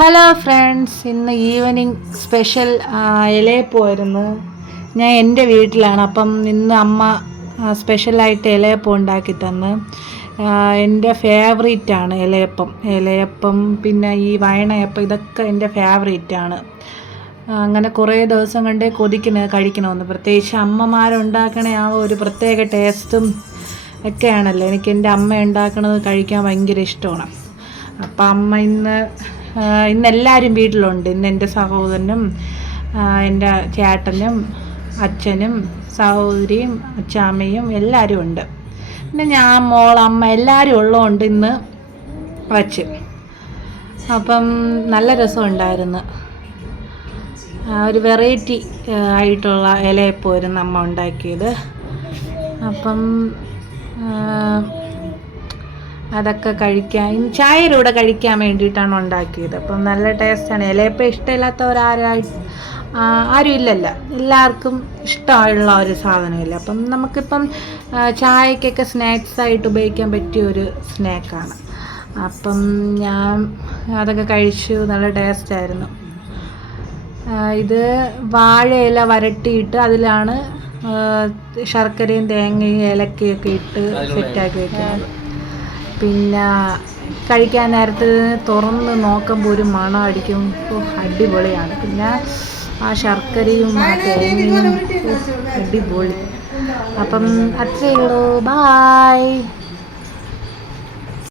Hello friends, ഇന്ന് evening special ഇലയപ്പമായിരുന്നു. ഞാൻ എൻ്റെ വീട്ടിലാണ്. അപ്പം ഇന്ന് അമ്മ സ്പെഷ്യലായിട്ട് ഇലയപ്പം ഉണ്ടാക്കി തന്ന്. എൻ്റെ ഫേവറേറ്റാണ് ഇലയപ്പം പിന്നെ ഈ വയണയപ്പം, ഇതൊക്കെ എൻ്റെ ഫേവറേറ്റാണ്. അങ്ങനെ കുറേ ദിവസം കണ്ടേ കഴിക്കണമെന്ന്. പ്രത്യേകിച്ച് അമ്മമാരുണ്ടാക്കണ ആ ഒരു പ്രത്യേക ടേസ്റ്റും ഒക്കെയാണല്ലോ. എനിക്ക് എൻ്റെ അമ്മ ഉണ്ടാക്കണത് കഴിക്കാൻ ഭയങ്കര ഇഷ്ടമാണ്. അപ്പം അമ്മ ഇന്നെല്ലാവരും വീട്ടിലുണ്ട്. ഇന്ന് എൻ്റെ സഹോദരനും എൻ്റെ ചേട്ടനും അച്ഛനും സഹോദരിയും അച്ചാമ്മയും എല്ലാവരും ഉണ്ട്. പിന്നെ ഞാൻ, അമ്മ എല്ലാവരും ഉള്ളതുകൊണ്ട് ഇന്ന് വച്ച്. അപ്പം നല്ല രസമുണ്ടായിരുന്നു. ഒരു വെറൈറ്റി ആയിട്ടുള്ള ഇലയപ്പമായിരുന്നു അമ്മ ഉണ്ടാക്കിയത്. അപ്പം അതൊക്കെ കഴിക്കാൻ, ചായയുടെ കൂടെ കഴിക്കാൻ വേണ്ടിയിട്ടാണ് ഉണ്ടാക്കിയത്. അപ്പം നല്ല ടേസ്റ്റാണ്. ഇലയപ്പം ആരും ഇല്ലല്ലോ, എല്ലാവർക്കും ഇഷ്ടമുള്ള ഒരു സാധനമില്ല. അപ്പം നമുക്കിപ്പം ചായക്കൊക്കെ സ്നാക്സായിട്ട് ഉപയോഗിക്കാൻ പറ്റിയ ഒരു സ്നാക്കാണ്. അപ്പം ഞാൻ അതൊക്കെ കഴിച്ചു. നല്ല ടേസ്റ്റായിരുന്നു. ഇത് വാഴയില വരട്ടിയിട്ട് അതിലാണ് ശർക്കരയും തേങ്ങയും ഏലക്കയൊക്കെ ഇട്ട് സെറ്റാക്കി വെക്കുന്നത്. പിന്നെ കഴിക്കാൻ നേരത്ത് തുറന്ന് നോക്കുമ്പോൾ ഒരു മണം അടിക്കും. അടിപൊളിയാണ്. പിന്നെ ആ ശർക്കരയും ആ തേങ്ങയും അടിപൊളി. അപ്പം അത്രയേ ഉള്ളൂ. ബായ്.